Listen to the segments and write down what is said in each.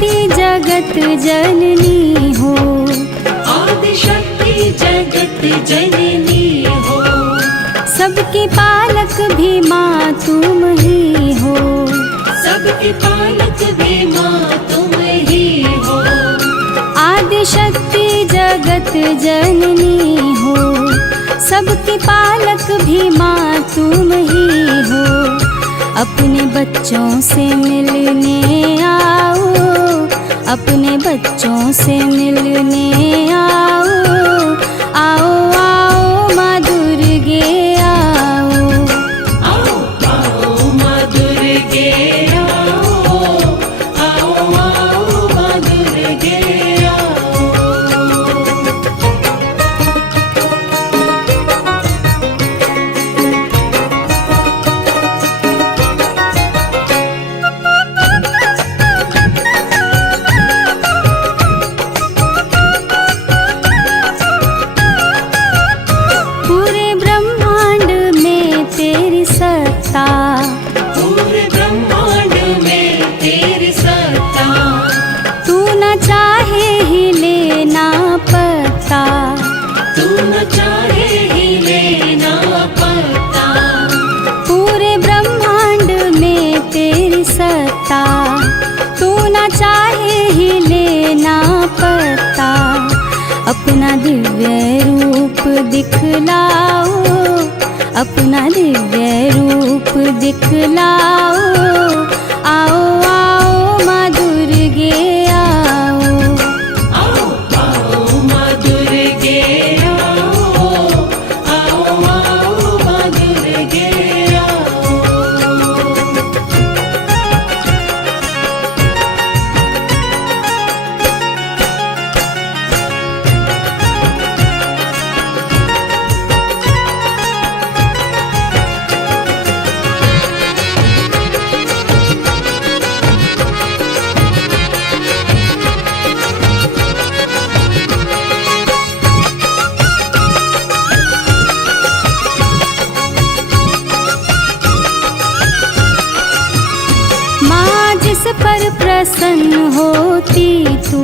आदिशक्ति जगत जननी हो, आदिशक्ति जगत जननी हो। सबके पालक भी माँ तुम ही हो, सबके पालक भी माँ तुम ही हो। आदिशक्ति जगत जननी हो, सबके पालक भी माँ तुम ही हो। अपने बच्चों से मिलने आओ, अपने बच्चों से मिलने आओ, आओ आओ माँ दुर्गे आओ, आओ आओ माँ दुर्गे आओ, आओ आओ माँ दुर्गे आओ। पूरे ब्रह्मांड में तेरी सत्ता, पूरे ब्रह्मांड में तेरी सत्ता। तू न चाहे ही लेना पता, तू न चाहे ही लेना पता। पूरे ब्रह्मांड में तेरी सत्ता, तू न चाहे ही लेना पता। अपना दिव्य रूप दिखलाओ, अपना दिव्य रूप दिखलाओ, आओ आओ माँ दुर्गे आओ, आओ आओ माँ दुर्गे आओ, आओ आओ माँ दुर्गे आओ। माँ जिस पर प्रसन्न होती तू,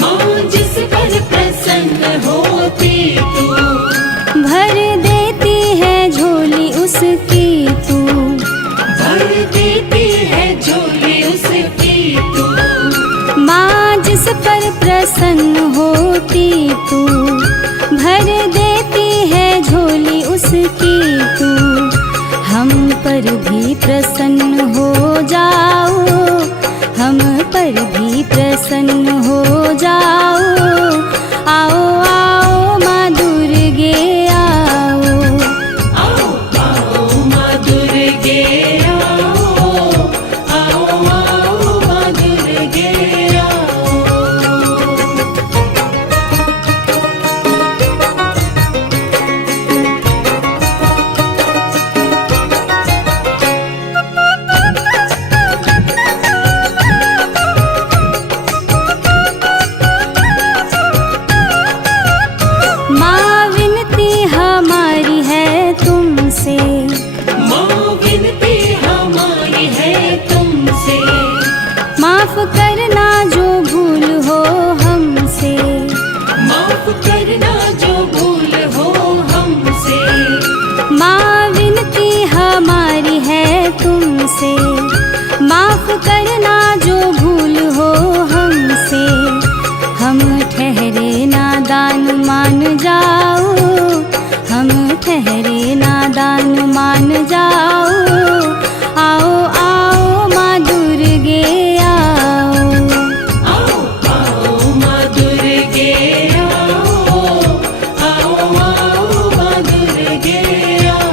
माँ जिस पर प्रसन्न होती तू, भर देती है झोली उसकी तू, भर देती है झोली उसकी तू। माँ जिस पर प्रसन्न होती तू, भर देती है झोली उसकी तू। हम पर भी प्रसन्न हो जाओ, हम पर भी प्रसन्न हो जाओ, आओ आओ माँ दुर्गे आओ, आओ आओ माँ दुर्गे आओ, आओ आओ माँ दुर्गे आओ। माँ विनती हमारी है तुमसे, माँ विनती हमारी है तुमसे। माफ करना जो भूल हो हमसे, माफ करना जो भूल हो हमसे। माँ विनती हमारी है तुमसे, माफ करना जो भूल हो हमसे। हम ठहरे नादान मान जाओ, हम ठहरे नादान मान जाओ, आओ आओ माँ दुर्गे आओ, आओ आओ माँ दुर्गे आओ, आओ आओ माँ दुर्गे आओ।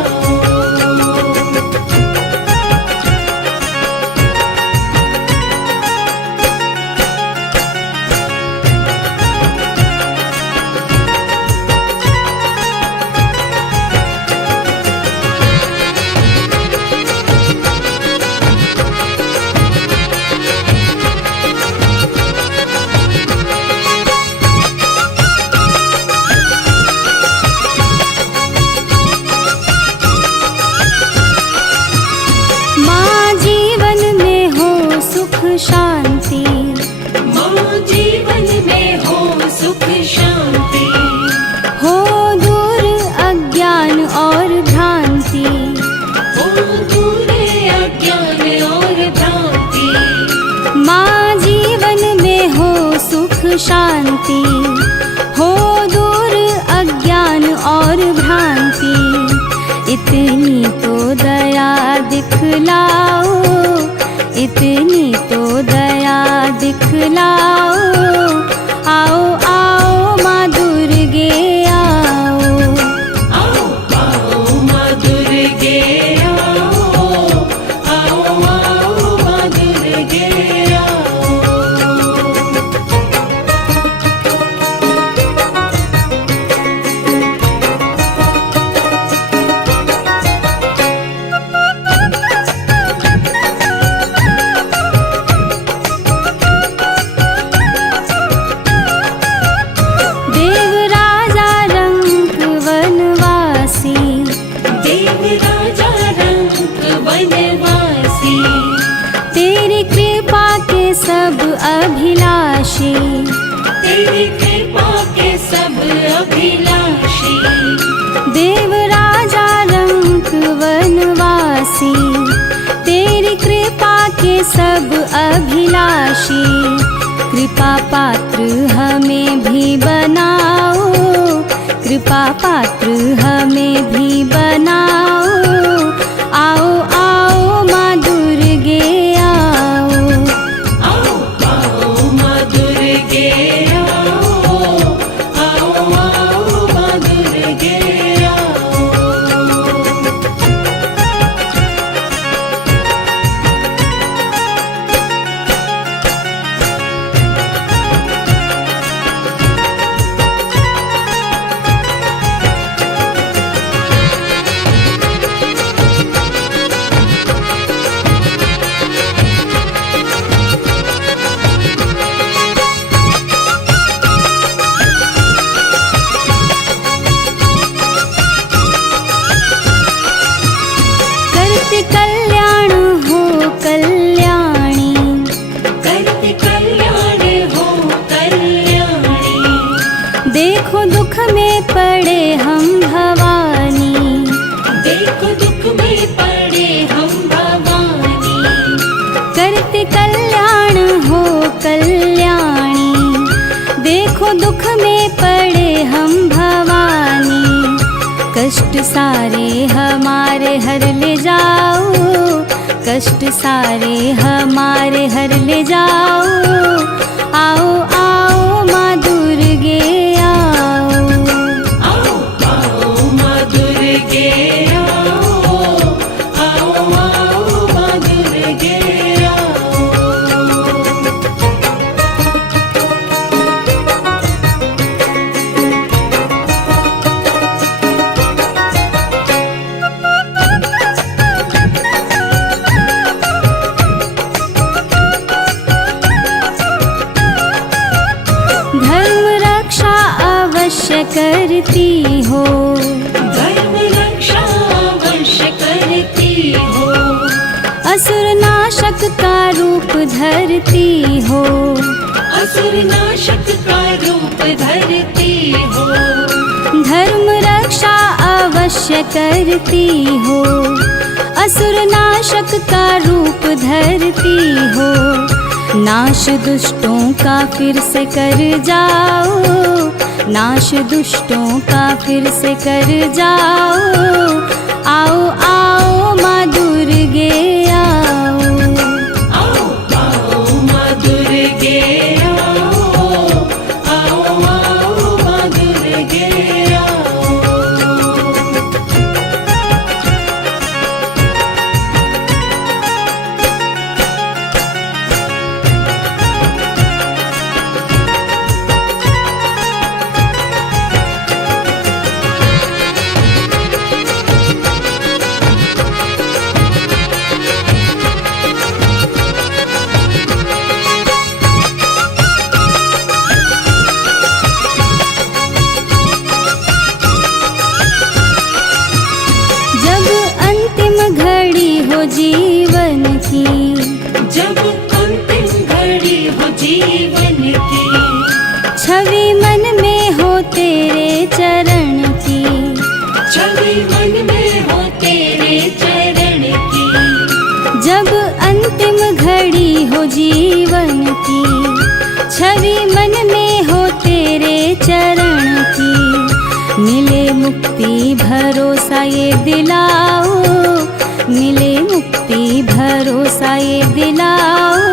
शांति, हो दूर अज्ञान और भ्रांति। इतनी तो दया दिखलाओ, इतनी तो दया दिखलाओ। आओ आओ माँ दुर्गे आओ, आओ आओ माँ दुर्गे आओ, आओ आओ माँ दुर्गे आओ। देव राजा रंक वनवासी, देव राजा रंक वनवासी, तेरी कृपा के सब अभिलाषी। तेरी कृपा के सब अभिलाषी। देव राजा रंक वनवासी, तेरी कृपा के सब अभिलाषी। कृपा पात्र हमें भी बनाओ, कृपा पात्र हमें भी बनाओ। आओ आओ माँ दुर्गे आओ, आओ आओ माँ दुर्गे आओ, आओ आओ माँ दुर्गे आओ। करते कल्याण हो कल्याणी, करते कल्याण हो कल्याणी। देखो दुख में पड़े हम भवानी। देखो दुख में पड़े हम भवानी। करते कल्याण हो कल्याणी, देखो दुख में पड़े हम भवानी। कष्ट सारे हमारे हर ले जाओ, कष्ट सारे हमारे हर ले जाओ। आओ आओ माँ दुर्गे आओ, आओ आओ माँ दुर्गे आओ, आओ आओ माँ दुर्गे आओ। धर्म रक्षा अवश्य करती हो, धर्म रक्षा अवश्य करती हो। असुर नाशक का रूप धरती हो। असुर नाशक का रूप धरती हो। धर्म रक्षा अवश्य करती हो, असुर नाशक का रूप धरती हो। नाश दुष्टों का फिर से कर जाओ, नाश दुष्टों का फिर से कर जाओ। आओ आओ माँ दुर्गे आओ, आओ आओ माँ दुर्गे आओ, आओ आओ माँ दुर्गे आओ। जीवन की, जब अंतिम घड़ी हो जीवन की, छवि मन में हो तेरे चरण की, छवि मन में हो तेरे चरण की। जब अंतिम घड़ी हो जीवन की, छवि मन में भरोसा ये दिलाओ, मिले मुक्ति भरोसा ये दिलाओ।